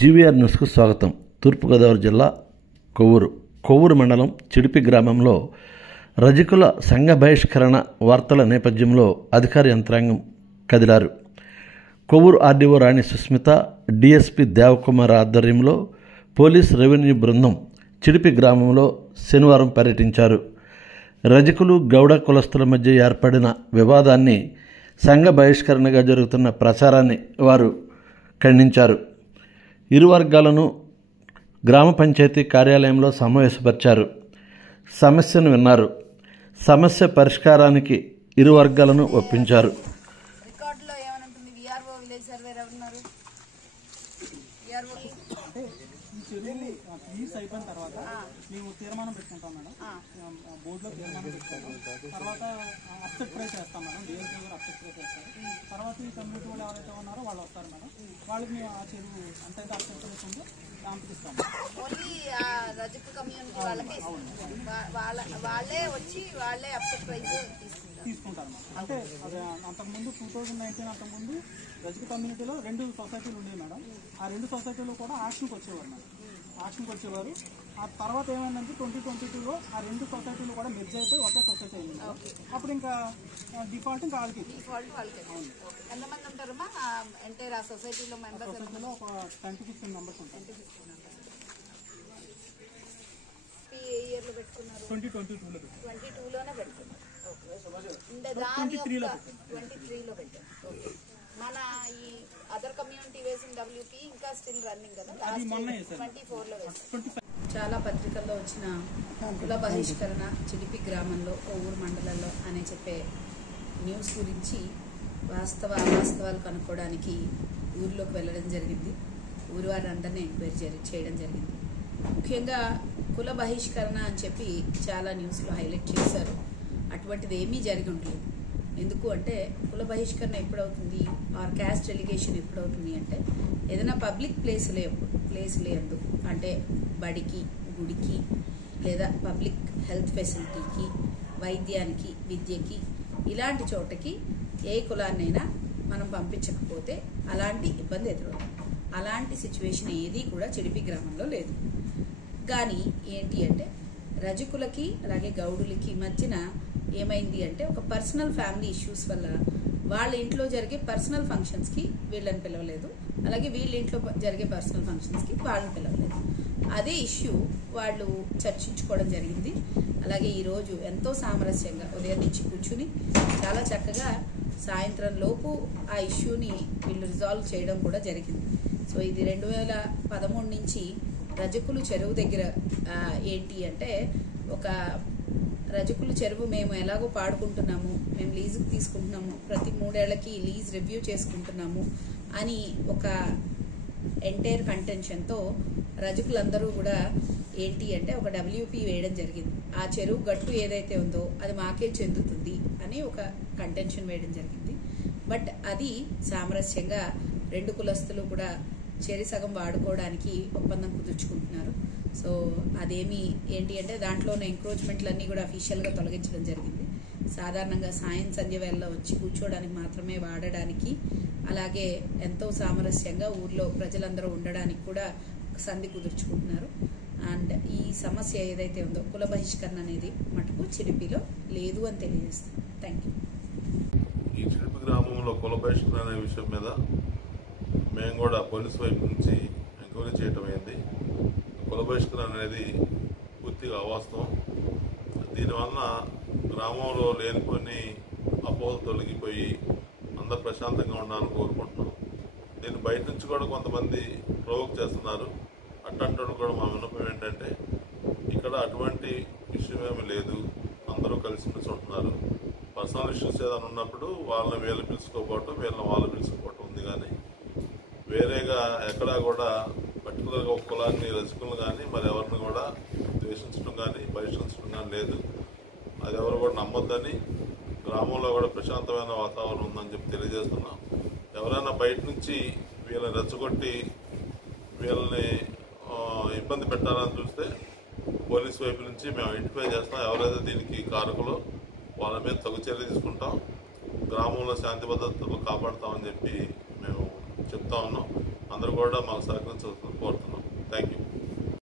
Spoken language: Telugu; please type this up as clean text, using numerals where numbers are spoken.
జీవీఆర్ న్యూస్కు స్వాగతం. తూర్పుగోదావరి జిల్లా కొవ్వూరు మండలం చిడిపి గ్రామంలో రజకుల సంఘ బహిష్కరణ వార్తల నేపథ్యంలో అధికార యంత్రాంగం కదిలారు. కొవ్వూరు ఆర్డీఓ రాణి సుస్మిత, డీఎస్పీ దేవకుమార్ ఆధ్వర్యంలో పోలీస్ రెవెన్యూ బృందం చిడిపి గ్రామంలో శనివారం పర్యటించారు. రజకులు గౌడ కులస్తుల మధ్య ఏర్పడిన వివాదాన్ని, సంఘ బహిష్కరణగా జరుగుతున్న ప్రచారాన్ని వారు ఖండించారు. ఇరు వర్గాలను గ్రామ పంచాయతీ కార్యాలయంలో సమావేశపరిచారు. సమస్యను విన్నారు. సమస్య పరిష్కారానికి ఇరు వర్గాలను ఒప్పించారు. అయిపోయిన తర్వాత మేము తీర్మానం పెట్టుకుంటాం మేడం. బోర్డులో తీర్మానం పెట్టుకుంటాం. తర్వాత అప్సెట్ ప్రైస్ వేస్తాం మేడం. డిఎస్పీ గారు అప్సెట్ ప్రైస్ వేస్తారు. తర్వాత ఈ కమ్యూనిటీ వాళ్ళు ఎవరైతే ఉన్నారో వాళ్ళు వస్తారు మేడం. వాళ్ళకి మేము ఆ చెరువు అంతైతే అప్సెట్ ప్రైస్ ఉందో దానికి ఇస్తాం. తీసుకుంటారు మేడం. అంటే అది అంతకుముందు 2019 అంతకుముందు రజక కమ్యూనిటీలో 2 సొసైటీలు ఉండేవి మేడం. ఆ 2 సొసైటీలు కూడా యాక్షన్కి వచ్చేవారు మేడం. ఆ తర్వాత ఏమైందంటే 2022లో ఆ 2 సొసైటీలు కూడా మెర్జ్ అయిపోయి ఒకే సొసైటీ అయింది. అప్పుడు ఇంకా డిఫాల్ట్ ఇంకా వాళ్ళకి ఒక 10-15 మెంబర్స్ ఉంటారు. 2022లోనే పెట్టుకున్నారు. 23లో పెట్టారు. మన ఈ అదర్ కమ్యూనిటీ వేసిన డబ్ల్యూపీ ఇంకా స్టిల్ రన్నింగ్ కదా. 24లో చాలా పత్రికల్లో వచ్చిన కుల బహిష్కరణ చిడిపి గ్రామంలో కొవ్వూరు మండలంలో అనే చెప్పే న్యూస్ గురించి అవాస్తవాలు కనుక్కోవడానికి ఊరిలోకి వెళ్ళడం జరిగింది. ఊరి వారి అందరినీ ఎంక్వైరీ చేయడం జరిగింది. ముఖ్యంగా కుల బహిష్కరణ అని చెప్పి చాలా న్యూస్లో హైలైట్ చేశారు. అటువంటిది ఏమీ జరిగి ఉండలేదు. ఎందుకు అంటే కుల బహిష్కరణ ఎప్పుడవుతుంది, ఆర్ క్యాస్ట్ ఎలిగేషన్ ఎప్పుడవుతుంది అంటే ఏదైనా పబ్లిక్ ప్లేస్ లేదు అంటే బడికి, గుడికి, లేదా పబ్లిక్ హెల్త్ ఫెసిలిటీకి, వైద్యానికి, విద్యకి, ఇలాంటి చోటకి ఏ కులాన్నైనా మనం పంపించకపోతే అలాంటి ఇబ్బంది ఎదురవుతుంది. అలాంటి సిచ్యువేషన్ ఏది కూడా చిడిపి గ్రామంలో లేదు. కానీ ఏంటి అంటే రజకులకి అలాగే గౌడులకి మధ్యన ఏమైంది అంటే ఒక పర్సనల్ ఫ్యామిలీ ఇష్యూస్ వల్ల వాళ్ళ ఇంట్లో జరిగే పర్సనల్ ఫంక్షన్స్కి వీళ్ళని పిలవలేదు, అలాగే వీళ్ళ ఇంట్లో జరిగే పర్సనల్ ఫంక్షన్స్కి వాళ్ళని పిలవలేదు. అదే ఇష్యూ వాళ్ళు చర్చించుకోవడం జరిగింది. అలాగే ఈరోజు ఎంతో సామరస్యంగా ఉదయం నుంచి కూర్చుని చాలా చక్కగా సాయంత్రం లోపు ఆ ఇష్యూని వీళ్ళు రిజాల్వ్ చేయడం కూడా జరిగింది. సో ఇది 2013 నుంచి రజకులు చెరువు దగ్గర ఏంటి అంటే ఒక రజకులు చెరువు మేము ఎలాగో పాడుకుంటున్నాము, మేము లీజుకు తీసుకుంటున్నాము, ప్రతి 3 ఏళ్లకి లీజ్ రివ్యూ చేసుకుంటున్నాము అని ఒక ఎంటైర్ కంటెన్షన్తో రజకులందరూ కూడా ఏంటి అంటే ఒక డబ్ల్యూపీ వేయడం జరిగింది. ఆ చెరువు గట్టు ఏదైతే ఉందో అది మాకే చెందుతుంది అని ఒక కంటెన్షన్ వేయడం జరిగింది. బట్ అది సామరస్యంగా 2 కులస్తులు కూడా చెరి సగం వాడుకోవడానికి ఒప్పందం కుదుర్చుకుంటున్నారు. సో అదేమి ఏంటి అంటే దాంట్లోనే ఎంక్రోచ్మెంట్లన్నీ కూడా అఫీషియల్గా తొలగించడం జరిగింది. సాధారణంగా సాయం సంధ్య వేళలో వచ్చి కూర్చోవడానికి మాత్రమే వాడడానికి, అలాగే ఎంతో సామరస్యంగా ఊర్లో ప్రజలందరూ ఉండడానికి కూడా సంధి కుదుర్చుకుంటున్నారు. అండ్ ఈ సమస్య ఏదైతే ఉందో కుల బహిష్కరణ అనేది మటుకు చిడిపిలో లేదు అని తెలియజేస్తాం. Thank you. ఈ చిడిపి గ్రామంలో కుల బహిష్కరణ అనే విషయం మీద మేము కూడా పోలీసు వైపు నుంచి ఎంక్వైరీ చేయటం అయింది. కుల బహిష్కరణ అనేది పూర్తిగా అవాస్తవం. దీనివల్ల గ్రామంలో లేనిపోని అపోహలు తొలగిపోయి అందరు ప్రశాంతంగా ఉండాలని కోరుకుంటున్నాం. దీన్ని బయట నుంచి కూడా కొంతమంది ప్రవోక్ చేస్తున్నారు. అట్టంటూ కూడా మా విన్నపం ఏంటంటే ఇక్కడ అటువంటి విషయం ఏమీ లేదు, అందరూ కలిసిమెలిసి ఉంటున్నారు. పర్సనల్ ఇష్యూస్ ఏదైనా ఉన్నప్పుడు వాళ్ళని వీళ్ళు పిలుచుకోకపోవటం, వీళ్ళని వాళ్ళు పిలుచుకోవటం ఉంది. కానీ వేరేగా ఎక్కడా కూడా పర్టికులర్గా ఒక కులాన్ని, రజకులను కానీ మరి ఎవరిని కూడా ద్వేషించడం కానీ బహిష్కరించడం కానీ లేదు. అది ఎవరు కూడా నమ్మొద్దని, గ్రామంలో కూడా ప్రశాంతమైన వాతావరణం ఉందని చెప్పి తెలియజేస్తున్నాం. ఎవరైనా బయట నుంచి వీళ్ళని రెచ్చగొట్టి వీళ్ళని ఇబ్బంది పెట్టాలని చూస్తే పోలీస్ వైపు నుంచి మేము ఐడెంటిఫై చేస్తాం. ఎవరైతే దీనికి కారకులో వాళ్ళ మీద తగు చర్య తీసుకుంటాం. గ్రామంలో శాంతి భద్రతలు కాపాడుతామని చెప్పి మేము చెప్తా ఉన్నాం. అందరూ కూడా మాకు సహకరించాల్సింది కోరుతున్నాం. Thank you.